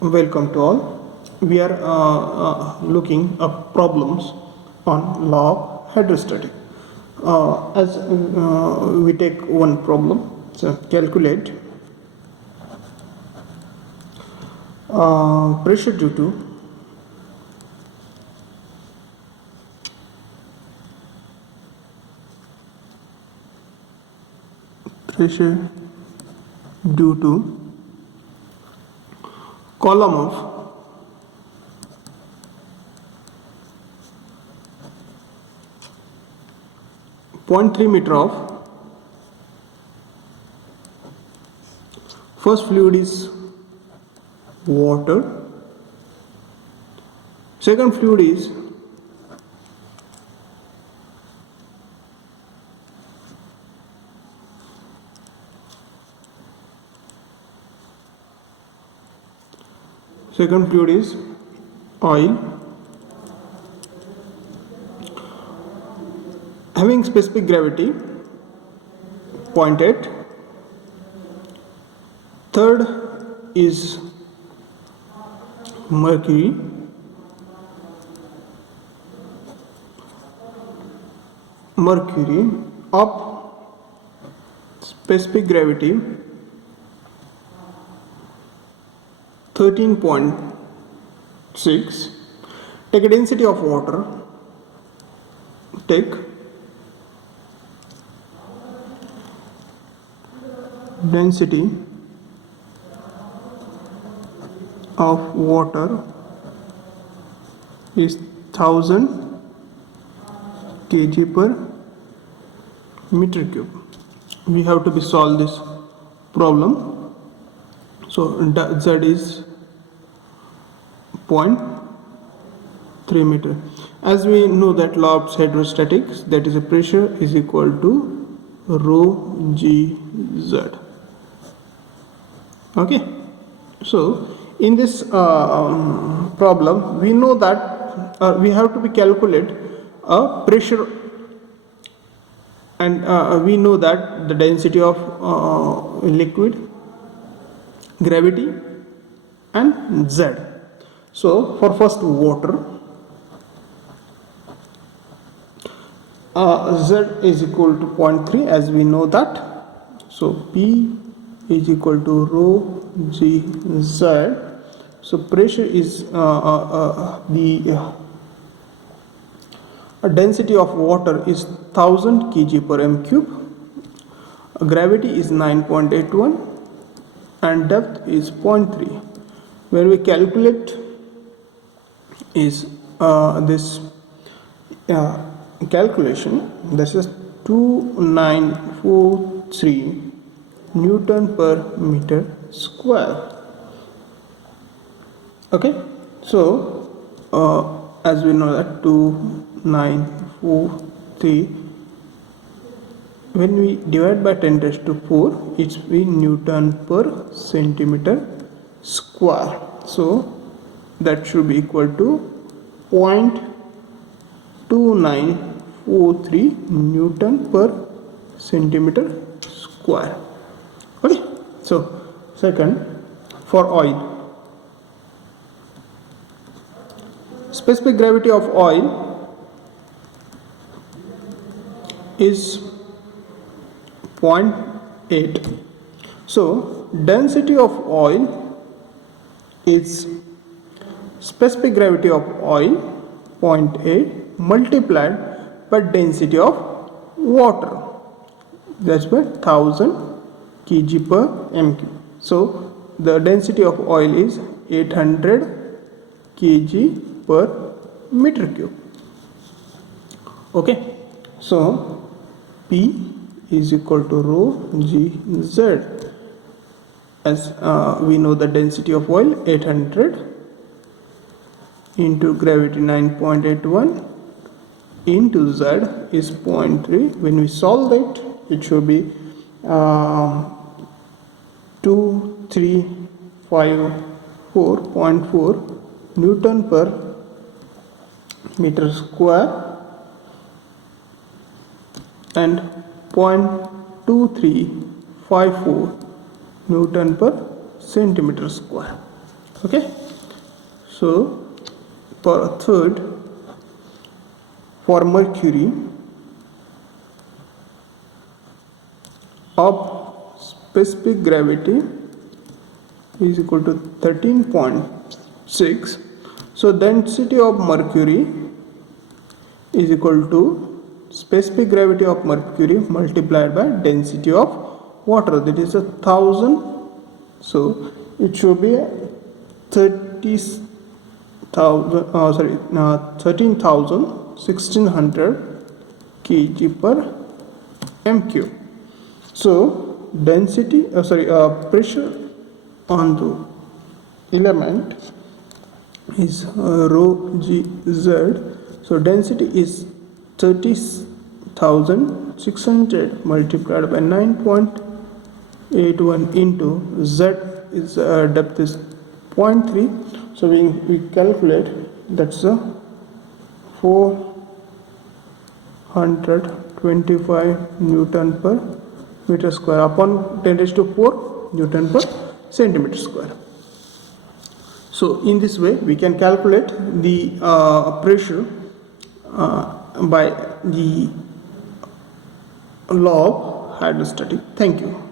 Welcome to all. We are looking at problems on law of hydrostatic. As we take one problem, so calculate pressure due to column of 0.3 meter of first fluid is water, second fluid is oil having specific gravity 0.8. Third is mercury, of specific gravity 13.6. Take a density of water, take density of water is 1000 kg per meter cube. We have to solve this problem. So Z is 0.3 meter. As we know that law of hydrostatics, that is a pressure is equal to rho gz. Okay, so in this problem we know that we have to be calculate a pressure, and we know that the density of liquid, gravity and Z. So for first water, Z is equal to 0.3 as we know that. So P is equal to rho gz. So pressure is the density of water is 1000 kg per m cube, gravity is 9.81 and depth is 0.3. When we calculate is this calculation, this is 2943 Newton per meter square. Okay, so as we know that 2943, when we divide by 10 raised to 4, it's be Newton per centimeter square. So that should be equal to 0.2943 Newton per centimeter square. Okay, so second, for oil, specific gravity of oil is 0.8. So density of oil is specific gravity of oil 0.8 multiplied by density of water, that's by 1000 kg per m cube. So the density of oil is 800 kg per meter cube. Okay, so P is equal to rho gz. As we know the density of oil 800 into gravity 9.81 into Z is 0.3. When we solve that, it should be 2354.4 Newton per meter square and 0.2354 Newton per centimeter square. Okay, so for third, for mercury of specific gravity is equal to 13.6, so density of mercury is equal to specific gravity of mercury multiplied by density of water, that is 1000. So it should be 13,1600 kg per m3. So density pressure on the element is rho gz. So density is 30,600 multiplied by 9.81 into z is depth is 0.3. So we calculate, that's a 425 Newton per meter square upon 10 raised to 4 Newton per centimeter square. So in this way we can calculate the pressure by the law of hydrostatic. Thank you.